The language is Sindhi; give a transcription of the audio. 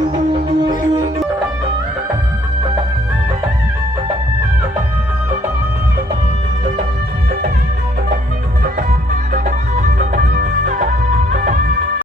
Thank